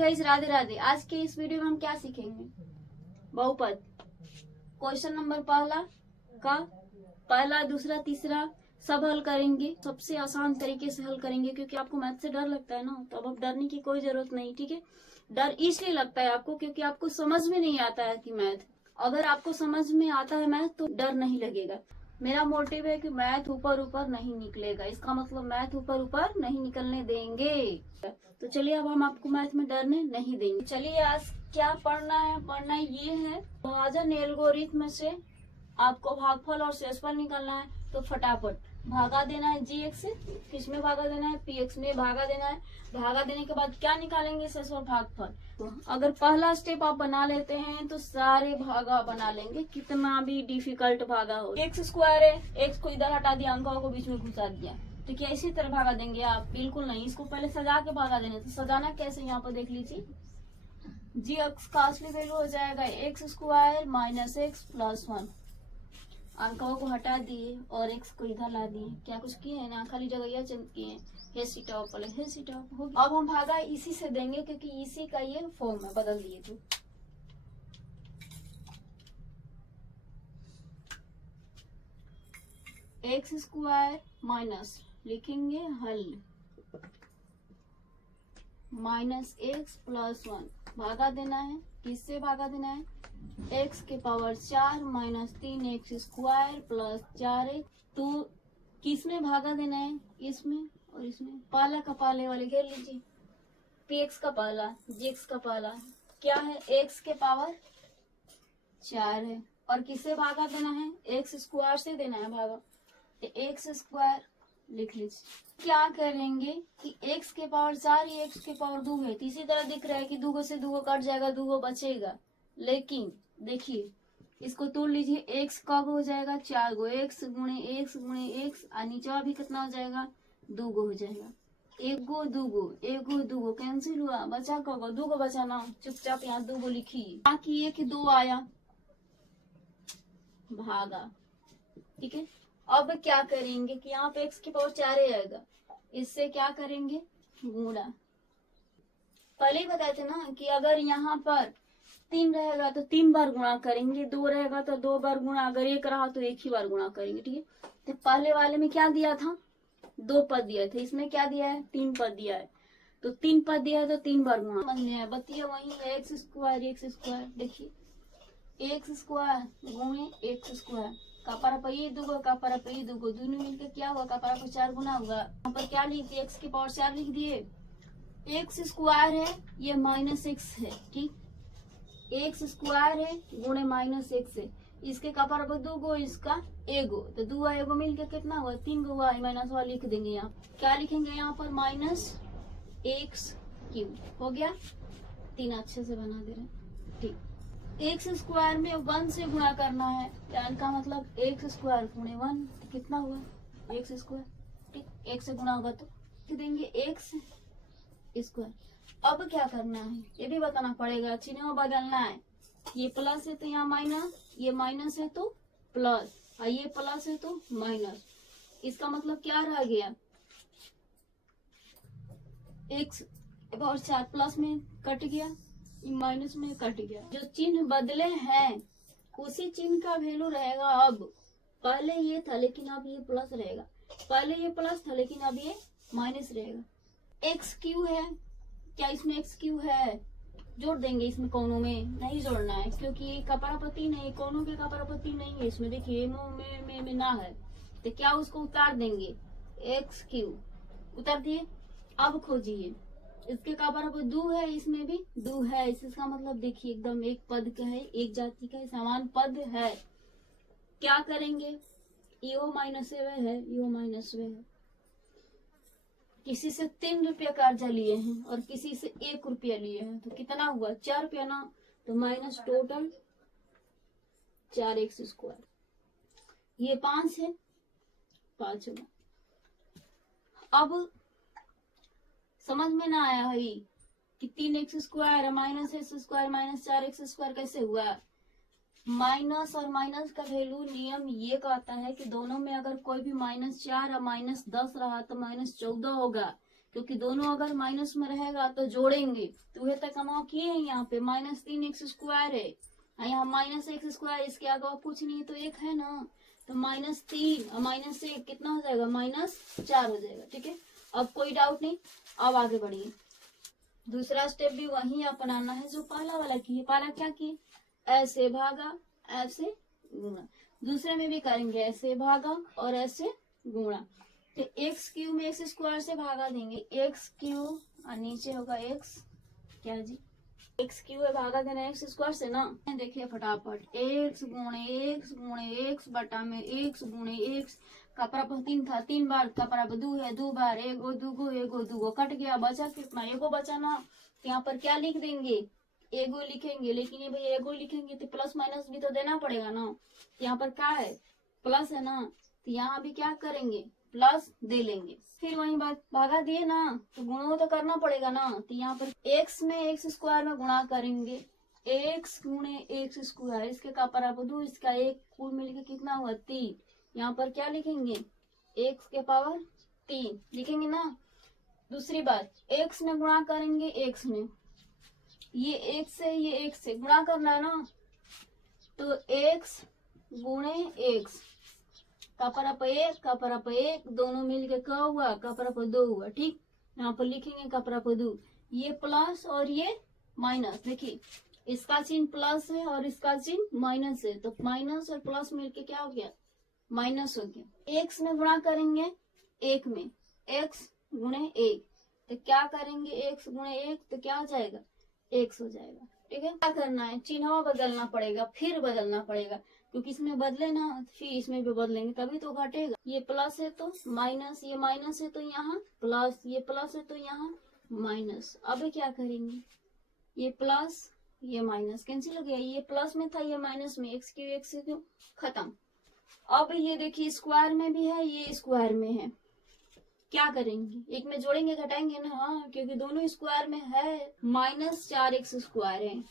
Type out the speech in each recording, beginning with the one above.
Guys Radhe Radhe. आज के इस वीडियो में हम क्या सीखेंगे? बहुपद। क्वेश्चन नंबर पहला दूसरा तीसरा सब हल करेंगे। सबसे आसान तरीके से हल करेंगे, क्योंकि आपको मैथ से डर लगता है ना, तो अब डरने की कोई जरूरत नहीं। ठीक है, डर इसलिए लगता है आपको क्योंकि आपको समझ में नहीं आता है कि मैथ। अगर आपको समझ में आता है मैथ तो डर नहीं लगेगा। मेरा मोटिव है कि मैथ ऊपर ऊपर नहीं निकलेगा, इसका मतलब मैथ ऊपर ऊपर नहीं निकलने देंगे। तो चलिए अब हम आपको मैथ में डरने नहीं देंगे। चलिए आज क्या पढ़ना ये है, विभाजन एल्गोरिथम से आपको भागफल और शेषफल निकालना है। तो फटाफट भागा देना है gx से, किसमें भागा देना है? px में भागा देना है। भागा देने के बाद क्या निकालेंगे? शेष और भागफल। तो अगर पहला स्टेप आप बना लेते हैं तो सारे भागा बना लेंगे, कितना भी डिफिकल्ट भागा हो। एक्स स्क्वायर है, एक्स को इधर हटा दिया, अंकों को बीच में घुसा दिया, तो क्या इसी तरह भागा देंगे आप? बिल्कुल नहीं, इसको पहले सजा के भागा देंगे। तो सजाना कैसे, यहाँ पर देख लीजिए। जी एक्स का असली वैल्यू हो जाएगा x square minus x plus 1। अंकों को हटा दिए और एक्स को इधर ला दिए। क्या कुछ किए हैं ना, खाली जगह यह चेंज किए हैं। हे हो गया। अब हम भागा इसी से देंगे क्योंकि इसी का ये फॉर्म है, बदल दिए तो एक्स स्क्वायर माइनस लिखेंगे हल माइनस एक्स प्लस 1। भागा देना है, किससे भागा देना है? एक्स के power 4 minus 3 x square plus 4x। तो किसमें भागा देना है? इसमें और इसमें। पाला का पाले वाले घेर लीजिए। px का पाला, gx का पाला क्या है? x के पावर 4 है। और किससे भागा देना है? एक्स स्क्वायर से देना है भागा। एक्स स्क्वायर लिख लीजिए। क्या करेंगे कि x के पावर 4 ही x के पावर 2 है, तो इसी तरह दिख रहा है कि 2 से 2 कट जाएगा, 2 बचेगा। लेकिन देखिए इसको तोड़ लीजिए, x कब हो जाएगा? 4 गो, x गुणे x गुणे x, और नीचे भी कितना हो जाएगा? 2 गो हो जाएगा। 1 गो 2 गो, 1 गो 2 गो कैंसिल हुआ, बचा कब? 2 गो बचा ना, चुपचाप यहाँ 2 गो लिखिए। बाकी 1 2 आया, भागा। ठीक है, अब क्या करेंगे कि यहाँ पे x की पावर 4 ही आएगा, इससे क्या करेंगे? गुणा। पहले ही बताए थे ना कि अगर यहाँ पर 3 रहेगा तो 3 बार गुणा करेंगे, 2 रहेगा तो 2 बार गुणा, अगर 1 रहा तो 1 ही बार गुणा करेंगे। ठीक है, तो पहले वाले में क्या दिया था? 2 पद दिया था, इसमें क्या दिया है? 3 पद दिया है। तो 3 पद दिया है तो 3 बार गुणा। समझ में आया? बतिया वही है, एक्स स्क्वायर। देखिए एक्स स्क्वायर गुणे एक्स स्क्वायर का पर ये 2 का पर ये 2 दोनों मिलकर क्या हुआ? का पर 4 गुना हुआ। यहाँ पर क्या लिख दिए? एक्स की पावर 4 लिख दिए। एक्स स्क्वायर है, ये माइनस एक्स है। ठीक, एक्स स्क्वायर है गुणे माइनस एक्स है, इसके का पर 2 गो, इसका 1 गो, तो 2 1 मिलकर कितना हुआ? 3 गो हुआ। माइनस वाला लिख देंगे। यहाँ क्या लिखेंगे? यहाँ पर माइनस एक्स क्यूब हो गया। 3 अच्छे से बना दे रहे। ठीक, एक्स स्क्वायर में 1 से गुणा करना है, यानी का मतलब एक्स स्क्वायर गुणे 1, तो कितना हुआ? X square. ठीक, 1 से गुणा होगा तो देंगे एक्स स्क्वायर। अब क्या करना है ये भी बताना पड़ेगा, चिन्ह बदलना है। ये प्लस है तो यहाँ माइनस, ये माइनस है तो प्लस, और ये प्लस है तो माइनस। इसका मतलब क्या रह गया? एक्स और 4 प्लस में कट गया, माइनस में कट गया। जो चिन्ह बदले हैं उसी चिन्ह का वैल्यू रहेगा। अब पहले ये था लेकिन अब ये प्लस रहेगा, पहले ये प्लस था लेकिन अब ये माइनस रहेगा। एक्स क्यू है, क्या इसमें एक्स क्यू है? जोड़ देंगे, इसमें कोनों में नहीं जोड़ना है क्योंकि ये कपरापति नहीं, कोनों के कपरापति नहीं है इसमें। देखिए में ना है तो क्या उसको उतार देंगे? एक्स क्यू उतार दिए। अब खोजिए, इसके का बराबर 2 है, इसमें भी 2 है। इसका मतलब देखिए एकदम एक पद का है, एक जाति का समान पद है। क्या करेंगे? यो माइनस है, यो माइनस है। किसी से 3 रुपया कर्जा लिए हैं और किसी से 1 रुपया लिए हैं, तो कितना हुआ? 4 रुपया ना, तो माइनस टोटल 4x स्क्वायर। ये 5 है, 5 होगा। अब समझ में ना आया है कि 3x square minus x square minus 4x square कैसे हुआ? माइनस और माइनस का वैल्यू नियम ये कहता है कि दोनों में अगर कोई भी -4 और -10 रहा तो -14 होगा। क्योंकि दोनों अगर माइनस में रहेगा तो जोड़ेंगे, तो वह तक कमाओ किए हैं। यहाँ पे -3x² है, यहाँ -x², इसके आगे और कुछ नहीं तो एक है ना, तो -3 और -1 कितना हो जाएगा, -4 हो जाएगा। ठीक है, अब कोई डाउट नहीं, अब आगे बढ़िए। दूसरा स्टेप भी वही अपनाना है जो पहला वाला किए। पहला क्या किए, ऐसे भागा ऐसे गुणा, दूसरे में भी करेंगे ऐसे भागा और ऐसे गुणा। तो x³ में x² से भागा देंगे, x³ और नीचे होगा x क्या जी, x³ है भागा देना x² से ना। देखिए फटाफट, x गुणे x बटा में x गुणे x का बराबर 3 था, 3 बार का बराबर 2 है, 2 बार एगो दूगो कट गया, बचा कितना, एगो बचा ना। यहाँ पर क्या लिख देंगे, एगो लिखेंगे, लेकिन ये भैया एगो लिखेंगे तो प्लस माइनस भी तो देना पड़ेगा ना। यहाँ पर क्या है, प्लस है ना, तो यहाँ भी क्या करेंगे, प्लस दे लेंगे। फिर वही बात, भागा दिए ना तो गुणा तो करना पड़ेगा ना, तो यहाँ पर x में x² में गुणा करेंगे, x गुणे x², इसके का बराबर 2, इसका 1, कुल मिलके कितना हुआ 3। यहाँ पर क्या लिखेंगे, x के पावर 3 लिखेंगे ना। दूसरी बात, x में गुणा करेंगे, x में ये x से ये x से गुणा करना है ना, तो x गुणे x का बराबर 1 का बराबर 1, दोनों मिलके क्या हुआ, का बराबर 2 हुआ। ठीक, यहाँ पर लिखेंगे का बराबर 2, ये प्लस और ये माइनस। देखिए इसका चिन्ह प्लस है और इसका चिन्ह माइनस है, तो माइनस और प्लस मिलके क्या हो गया, माइनस हो गया। x में गुणा करेंगे 1 में, x गुणे 1, तो क्या करेंगे, x गुणे 1 तो क्या हो जाएगा, x हो जाएगा। ठीक है, क्या करना है, चिन्ह बदलना पड़ेगा, फिर बदलना पड़ेगा, क्योंकि इसमें बदले ना फिर इसमें भी बदलेंगे तभी तो घटेगा। ये प्लस है तो माइनस, ये माइनस है तो यहाँ प्लस, ये प्लस है तो यहाँ माइनस। अब क्या करेंगे, ये प्लस ये माइनस कैंसिल हो गया, ये प्लस में था ये माइनस में, x³ खत्म। अब ये देखिए स्क्वायर में भी है, ये स्क्वायर में है, क्या करेंगे, एक में जोड़ेंगे घटाएंगे ना, हाँ क्योंकि दोनों स्क्वायर में है। -4x² है,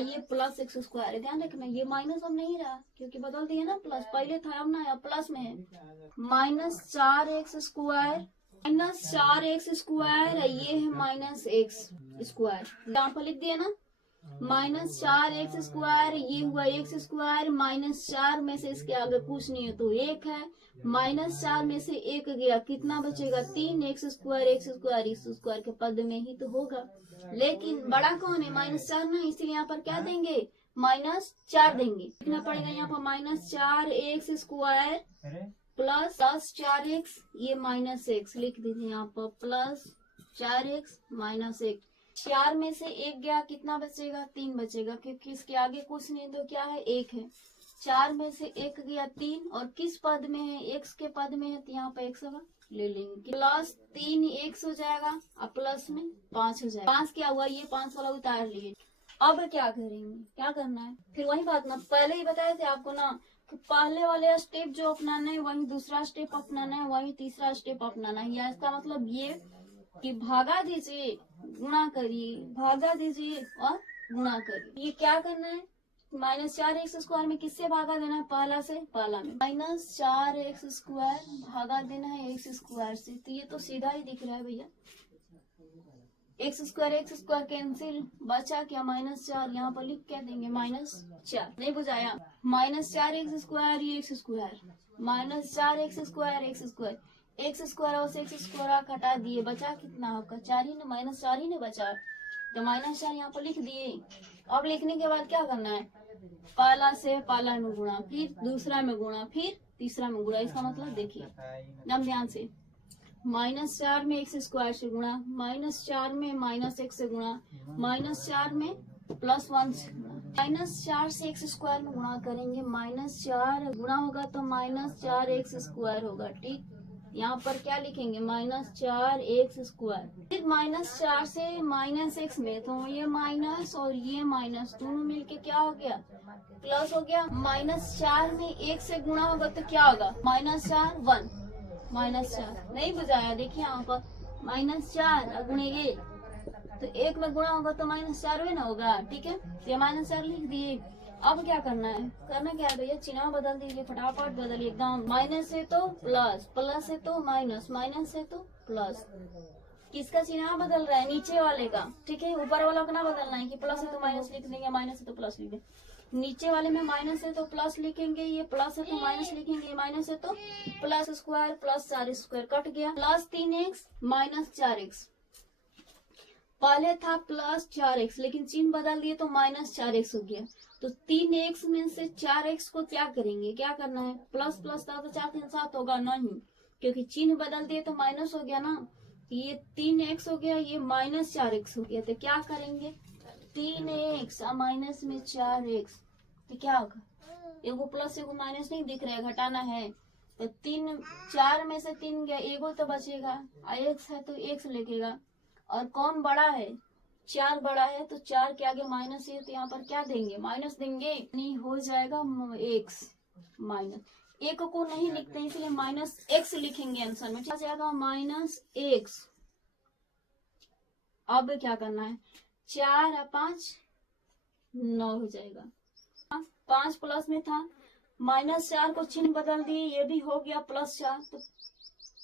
ये +x² है, ध्यान रखना ये माइनस अब नहीं रहा क्योंकि बदल दिए ना, प्लस पहले था अब ना, अब प्लस में है। -4x², ये है -x², यहाँ पर लिख दिया ना, -4x², ये हुआ x², -4 में से इसके आगे कुछ नहीं है तो 1 है, -4 में से 1 गया, कितना बचेगा 3, x² के पद में ही तो होगा, लेकिन बड़ा कौन है, -4 ना, इसलिए यहाँ पर क्या देंगे, -4 देंगे। लिखना पड़ेगा यहाँ पर -4x² प्लस 4x, ये -x लिख दीजिए यहाँ पर, प्लस 4x -1, 4 में से 1 गया, कितना बचेगा 3 बचेगा, क्योंकि इसके आगे कुछ नहीं तो क्या है 1 है। 4 में से 1 गया 3, और किस पद में है, x के पद में है, तो यहाँ पे x ले लेंगे, +3 x हो जाएगा और प्लस में 5 हो जाएगा। 5 क्या हुआ, ये 5 वाला उतार लिए। अब क्या करेंगे, क्या करना है, फिर वही बात ना, पहले ही बताए थे आपको ना, कि पहले वाले स्टेप जो अपनाना है वही दूसरा स्टेप अपनाना है, वही तीसरा स्टेप अपनाना है। या इसका मतलब ये कि भागा दीजिए गुणा करिए, भागा दीजिए और गुणा करिए। ये क्या करना है, -4x² में किससे भागा देना है, पहला से, पहला में -4x² भागा देना है x² से, तो ये तो सीधा ही दिख रहा है भैया, x² कैंसिल, बचा क्या -4, यहाँ पर लिख क्या देंगे -4, नहीं बुझाया, -4x², ये x², -4x², x² और x² घटा दिए, बचा कितना आपका 4 ही ना, -4 ही ना बचा, तो -4 यहाँ पर लिख दिए। अब लिखने के बाद क्या करना है, पहला से पहला में गुणा, फिर दूसरा में गुणा, फिर तीसरा में गुणा। इसका मतलब देखिए एकदम ध्यान से, -4 में x² से गुणा, -4 में -1 से गुणा, -4 में +1 से गुणा, -4 से x² में गुणा करेंगे, -4 गुणा होगा तो -4x² होगा। ठीक, यहाँ पर क्या लिखेंगे -4x², फिर -4 से -x में, तो ये माइनस और ये माइनस दोनों मिलके क्या हो गया, प्लस हो गया। -4 में 1 से गुणा होगा तो क्या होगा, -4 1, -4 नहीं बुझाया, देखिए यहाँ पर -4 गुणे ये, तो 1 में गुणा होगा तो -4 भी ना होगा। ठीक है, तो -4 लिख दिए। अब क्या करना है, करना क्या है भैया, चिन्ह बदल दीजिए, फटाफट बदलिए एकदम, माइनस है तो प्लस, प्लस है तो माइनस, माइनस है तो प्लस, किसका चिन्ह बदल रहा है? नीचे वाले का, ठीक है। ऊपर वाला का ना बदलना है कि प्लस है तो माइनस लिख देंगे, माइनस है तो प्लस लिख देंगे। नीचे वाले में माइनस है तो प्लस लिखेंगे, ये प्लस है तो माइनस लिखेंगे, ये माइनस है तो plus square, plus 4 square cut गया, प्लस 3x माइनस 4x। पहले था प्लस 4x लेकिन चिन्ह बदल दिए तो माइनस 4x हो गया। तो 3x में से 4x को क्या करेंगे, क्या करना है? प्लस प्लस था तो 4 3 7 होगा नहीं, क्योंकि चिन्ह बदल दिए तो माइनस हो गया ना। ये 3x हो गया, ये माइनस 4x हो गया। तो क्या करेंगे? 3x माइनस में 4x, तो क्या होगा? एगो प्लस एगो माइनस नहीं दिख रहा है, घटाना है। तो 4 में से 3 गया, एगो तो बचेगा, x है तो x लिखेगा। और कौन बड़ा है? 4 बड़ा है, तो 4 के आगे माइनस है तो यहाँ पर क्या देंगे? माइनस देंगे। नहीं हो जाएगा x माइनस, एक को नहीं लिखते इसलिए माइनस x लिखेंगे आंसर में, आ जाएगा माइनस x। अब क्या करना है? 4 और 5 9 हो जाएगा। 5 प्लस में था, माइनस 4 को चिन्ह बदल दिए, ये भी हो गया प्लस 4। तो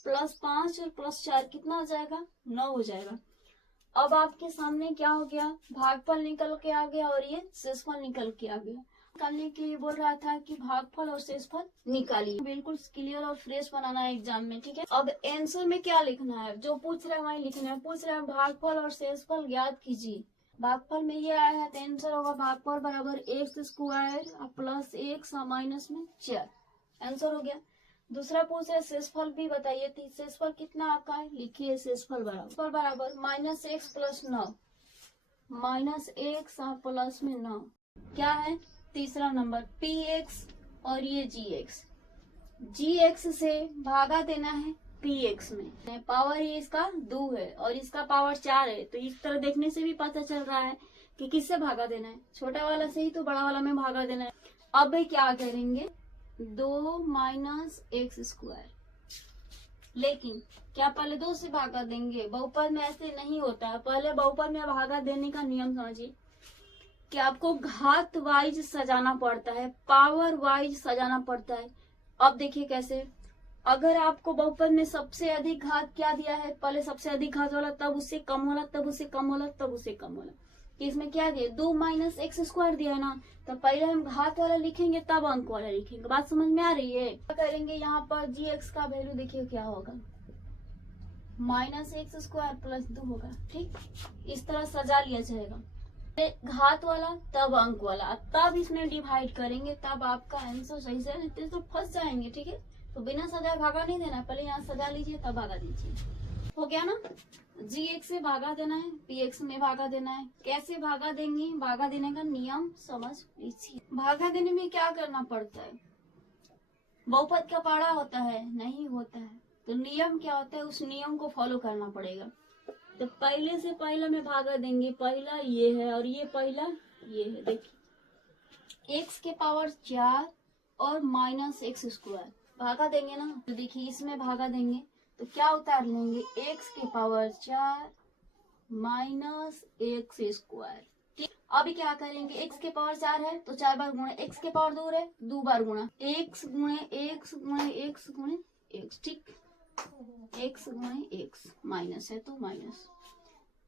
प्लस 5 और प्लस 4 कितना हो जाएगा? 9 हो जाएगा। अब आपके सामने क्या हो गया? भागफल निकल के आ गया और ये शेषफल निकल के आ गया। निकालने के लिए बोल रहा था कि भागफल और शेषफल निकालिए, बिल्कुल क्लियर और फ्रेश बनाना है एग्जाम में, ठीक है। अब आंसर में क्या लिखना है? जो पूछ रहे हैं वही लिखना है। पूछ रहे हैं भागफल और शेषफल ज्ञात कीजिए। भागफल में ये आया है तो आंसर होगा भागफल बराबर x square plus x minus में 4, आंसर हो गया। दूसरा पूछ है शेषफल भी बताइए, तो शेषफल कितना आपका है? लिखिए शेषफल बराबर minus x plus 9, minus x plus में 9 क्या है? तीसरा नंबर px और ये gx से भागा देना है px में। पावर ये इसका 2 है और इसका पावर 4 है, तो इस तरह देखने से भी पता चल रहा है कि किससे भागा देना है? छोटा वाला से ही तो बड़ा वाला में भागा देना है। अब क्या करेंगे? 2 माइनस एक्स स्क्वायर, लेकिन क्या पहले 2 से भागा देंगे? बहुपद में ऐसे नहीं होता है। पहले बहुपद में भागा देने का नियम समझिए कि आपको घात वाइज सजाना पड़ता है, पावर वाइज सजाना पड़ता है। अब देखिए कैसे, अगर आपको बहुपद में सबसे अधिक घात क्या दिया है? पहले सबसे अधिक घात वाला, तब उससे कम वाला, तब उससे कम वाला, तब उससे कम वाला। इसमें क्या दिया? 2 माइनस एक्स स्क्वायर दिया है ना, तो पहले हम घात वाला लिखेंगे तब अंक वाला लिखेंगे। बात समझ में आ रही है? क्या करेंगे? यहाँ पर जी एक्स का वैल्यू देखिए क्या होगा, माइनस एक्स स्क्वायर प्लस 2 होगा, ठीक। इस तरह सजा लिया जाएगा, घात वाला तब अंक वाला, तब इसमें डिवाइड करेंगे, तब आपका आंसर सही से, नहीं तो फंस जाएंगे, ठीक है। तो बिना सजाए भागा नहीं देना, पहले यहाँ सजा लीजिए तब भागा दीजिए। हो गया ना? gx से भागा देना है, px में भागा देना है। कैसे भागा देंगे? भागा देने का नियम समझ लीजिए। भागा देने में क्या करना पड़ता है? बहुपद का पढ़ा होता है? नहीं होता है। तो नियम क्या होता है? उस नियम को फॉलो करना पड़ेगा। तो पहले से पहला में भागा देंगे, पहला ये है और ये पहला ये है। देखिए x के पावर 4 और माइनस एक्स स्क्वायर भागा देंगे ना, तो देखिए इसमें भागा देंगे तो क्या उतार लेंगे? x के पावर 4 माइनस एक्स स्क्वायर, ठीक। अभी क्या करेंगे? x के पावर 4 है तो 4 बार गुणा, x के पावर 2 है 2 बार गुणा, x गुणे x गुणे x गुणे x, ठीक। x गुणे x, माइनस है तो माइनस,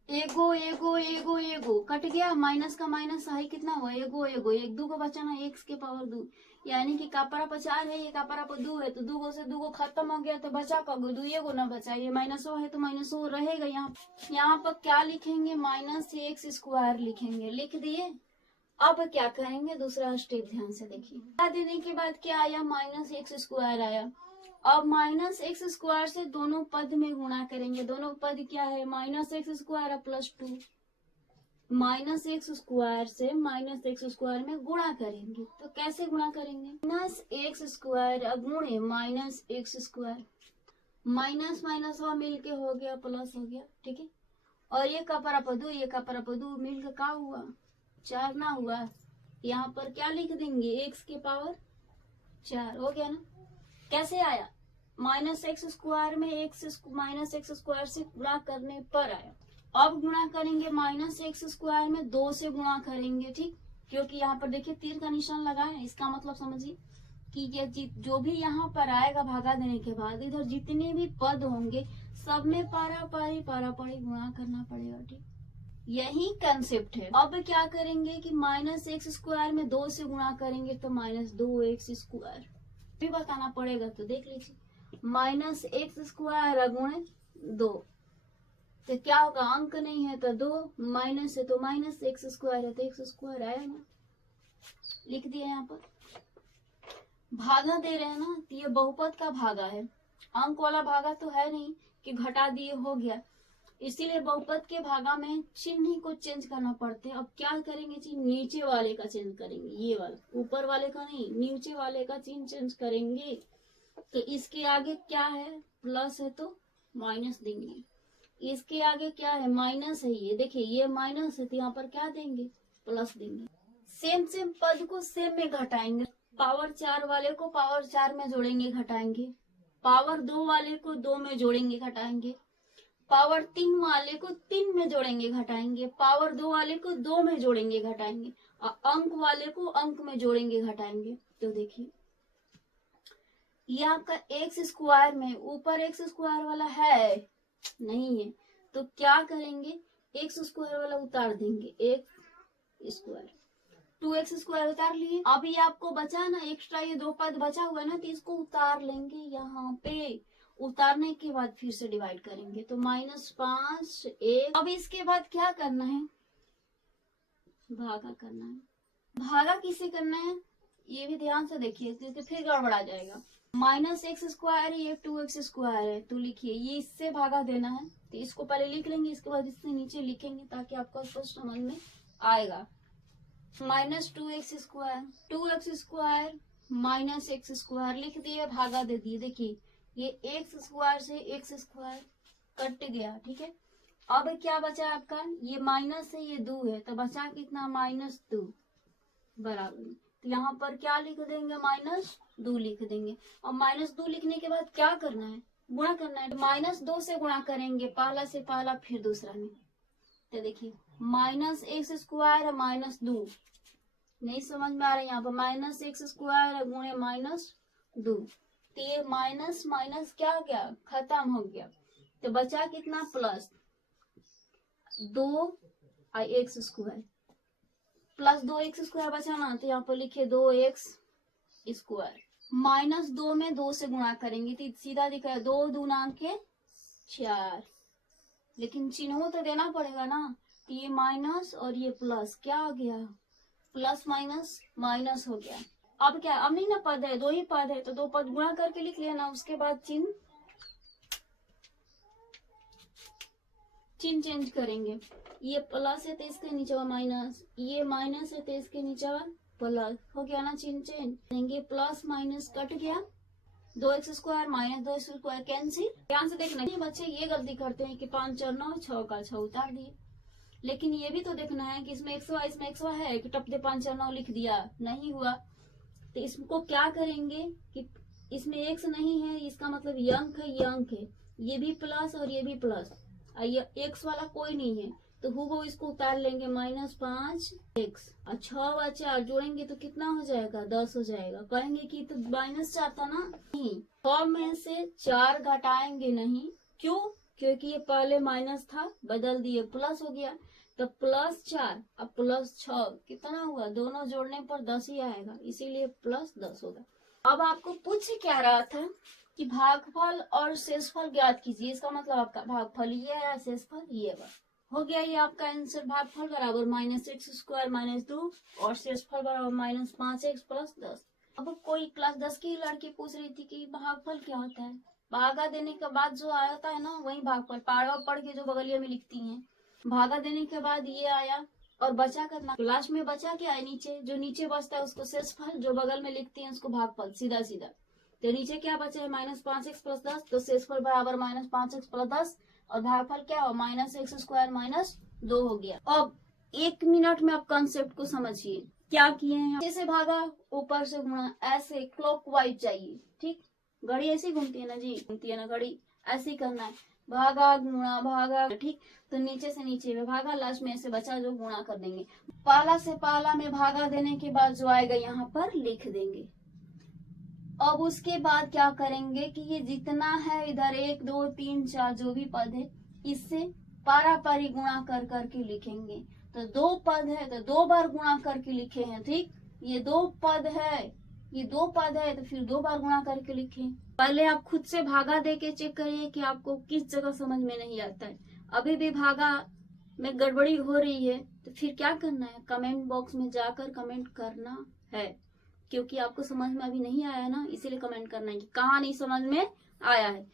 एगो एगो एगो एगो कट गया, माइनस का माइनस सही कितना हुआ? एगो एगो, 1 2 को बचाना, x के पावर 2, यानी कि कापरा पर 4 है, ये कापरा पर 2 है, तो 2 से 2 खत्म हो गया तो बचा कगो 2, एगो ना बचा, ये माइनस है तो माइनस रहेगा। यहाँ पर क्या लिखेंगे? माइनस एक्स स्क्वायर लिखेंगे, लिख दिए। अब क्या करेंगे? दूसरा स्टेप ध्यान से देखिए। देने के बाद क्या आया? माइनस एक्स स्क्वायर आया। अब माइनस एक्स स्क्वायर से दोनों पद में गुणा करेंगे। दोनों पद क्या है? Minus x square plus 2, minus x square से माइनस एक्स स्क्वायर में गुणा करेंगे। तो कैसे गुणा करेंगे? माइनस एक्स स्क्वायर गुणे minus x square, minus minus हुआ मिल के हो गया प्लस हो गया, ठीक है। और ये का परापदू, ये का परापदू मिल के का हुआ? 4 ना हुआ। यहाँ पर क्या लिख देंगे? एक्स के पावर 4 हो गया ना। कैसे आया? माइनस एक्स स्क्वायर में एक्स माइनस एक्स स्क्वायर से गुणा करने पर आया। अब गुणा करेंगे माइनस एक्स स्क्वायर में 2 से गुणा करेंगे, ठीक। क्योंकि यहाँ पर देखिए तीर का निशान लगा है, इसका मतलब समझिए कि ये जो भी यहाँ पर आएगा भागा देने के बाद, इधर जितने भी पद होंगे सब में पारा पारी गुणा करना पड़ेगा। ठीक, यही कंसेप्ट है। अब क्या करेंगे कि माइनस एक्स स्क्वायर में 2 से गुणा करेंगे तो माइनस 2x स्क्वायर भी बताना पड़ेगा। तो देख लीजिए, माइनस एक्स स्क्वायर गुणे 2, तो क्या होगा, अंक नहीं है तो 2, माइनस है तो माइनस, एक्स स्क्वायर है तो एक्स स्क्वायर आया ना, लिख दिया। यहाँ पर भागा दे रहे हैं ना, तो ये बहुपद का भागा है, अंक वाला भागा तो है नहीं कि घटा दिए हो गया, इसीलिए बहुपद के भागा में चिन्ह ही को चेंज करना पड़ते हैं। अब क्या करेंगे, चिन्ह नीचे वाले का चेंज करेंगे, ये वाला, ऊपर वाले का नहीं, नीचे वाले का चिन्ह चेंज करेंगे। तो इसके आगे क्या है, प्लस है तो माइनस देंगे, इसके आगे क्या है, माइनस है, ये देखिए ये माइनस है तो यहाँ पर क्या देंगे, प्लस देंगे। सेम पद को सेम में घटाएंगे, पावर 4 वाले को पावर 4 में जोड़ेंगे घटाएंगे, पावर 2 वाले को 2 में जोड़ेंगे घटाएंगे, पावर 3 वाले को 3 में जोड़ेंगे घटाएंगे, पावर 2 वाले को 2 में जोड़ेंगे घटाएंगे, और अंक वाले को अंक में जोड़ेंगे घटाएंगे। तो देखिए ये आपका एक्स स्क्वायर में ऊपर एक्स स्क्वायर वाला है नहीं है, तो क्या करेंगे, एक्स स्क्वायर वाला उतार देंगे, एक्स स्क्वायर, 2x स्क्वायर उतार लिए। अभी आपको बचा ना एक्स्ट्रा, ये 2 पद बचा हुआ है ना, तो इसको उतार लेंगे यहाँ पे, उतारने के बाद फिर से डिवाइड करेंगे तो -5 1। अब इसके बाद क्या करना है, भागा करना है। भागा किसे करना है ये भी ध्यान से देखिए, क्योंकि फिर गड़बड़ा जाएगा। माइनस एक्स स्क्वायर है, ये 2x स्क्वायर है, तो लिखिए ये इससे भागा देना है, तो इसको पहले लिख लेंगे, इसके बाद इससे नीचे लिखेंगे ताकि आपको स्पष्ट समझ में आएगा। Minus 2x square, 2x square minus x square लिख दिए, भागा दे दिए। देखिए ये एक्स स्क्वायर से एक्स स्क्वायर कट गया, ठीक है। अब क्या बचा आपका, ये माइनस है, ये 2 है, तो बचा कितना, -2 बराबर, तो यहाँ पर क्या लिख देंगे, -2 लिख देंगे। और -2 लिखने के बाद क्या करना है, गुणा करना है, -2 से गुणा करेंगे, पहला से पहला फिर दूसरा में। तो देखिए माइनस एक्स स्क्वायर -2, नहीं समझ में आ रहा है, यहाँ पर माइनस एक्स स्क्वायर गुणे -2, तो ये माइनस माइनस क्या हो गया, खत्म हो गया, तो बचा कितना, +2 एक्स स्क्वायर, +2 एक्स स्क्वायर बचा ना, तो यहाँ पर लिखिए 2x स्क्वायर। -2 में 2 से गुणा करेंगे तो सीधा दिखा है 2 दूना के 4, लेकिन चिन्हों तो देना पड़ेगा ना, तो ये माइनस और ये प्लस, क्या हो गया, प्लस माइनस माइनस हो गया। अब क्या, अब नहीं ना पद है, 2 ही पद है, तो 2 पद गुणा करके लिख लिया ना, उसके बाद चिन्ह चेंज करेंगे, ये प्लस है तो इसके नीचे माइनस, ये माइनस है तो इसके नीचे प्लस, हो गया ना, चिन्ह चेंज करेंगे, प्लस माइनस कट गया, 2x square -2x square cancel. ध्यान से देखना, ये बच्चे ये गलती करते हैं कि 5 4 9 6 का 6 उतार दिए, लेकिन ये भी तो देखना है कि इसमें xy इसमें xy है कि टप दे 5 4 9 लिख दिया, नहीं हुआ, तो इसको क्या करेंगे कि इसमें x नहीं है, इसका मतलब ये अंक है, ये अंक है, ये भी प्लस और ये भी प्लस, ये x वाला कोई नहीं है, तो हुबहू इसको उतार लेंगे, -5x, और 6 और 4 जोड़ेंगे तो कितना हो जाएगा, 10 हो जाएगा। कहेंगे कि तो -4 था ना, नहीं, 6 में से 4 घटाएंगे नहीं, क्यों, क्योंकि ये पहले माइनस था, बदल दिए प्लस हो गया, तो +4 अब +6 कितना हुआ, दोनों जोड़ने पर 10 ही आएगा, इसीलिए +10 होगा। अब आपको पूछ क्या रहा था कि भागफल और शेषफल ज्ञात कीजिए, इसका मतलब आपका भागफल ये है, शेषफल ये हो गया, ये आपका आंसर। भागफल बराबर -x स्क्वायर -2 और शेषफल बराबर -5x + 10। अब कोई क्लास 10 की लड़की पूछ रही थी कि भागफल क्या होता है, भागा देने के बाद जो आता है ना वही भागफल, पढ़ के जो बगलिया में लिखती हैं, भागा देने के बाद ये आया और बचा करना, लास्ट में बचा क्या है, नीचे जो नीचे बचता है उसको शेषफल, जो बगल में लिखती हैं उसको भागफल, सीधा सीधा। तो नीचे क्या बचा है, -5x + 10, तो शेषफल बराबर -5x + 10 और भागफल क्या हो, -x स्क्वायर -2 हो गया। अब 1 मिनट में आप कंसेप्ट को समझिए, क्या किए हैं, जैसे भागा ऊपर से गुणा, ऐसे क्लॉकवाइज चाहिए, ठीक, घड़ी ऐसी घूमती है ना जी, घूमती है ना घड़ी, ऐसे ही करना है, भागा गुणा भागा, ठीक, तो नीचे से नीचे में भागा, लास्ट में ऐसे बचा जो गुणा कर देंगे, पहला से पहला में भागा देने के बाद जो आएगा यहाँ पर लिख देंगे, अब उसके बाद क्या करेंगे कि ये जितना है इधर 1 2 3 4 जो भी पद है इससे पारापारी गुणा कर करके लिखेंगे। तो 2 पद है तो 2 बार गुणा करके लिखे हैं। ठीक, ये 2 पद है, ये 2 पद है तो फिर 2 बार गुणा करके लिखे। पहले आप खुद से भागा दे के चेक करिए कि आपको किस जगह समझ में नहीं आता है। अभी भी भागा में गड़बड़ी हो रही है तो फिर क्या करना है, कमेंट बॉक्स में जाकर कमेंट करना है, क्योंकि आपको समझ में अभी नहीं आया ना, इसीलिए कमेंट करना है कि कहाँ नहीं समझ में आया है।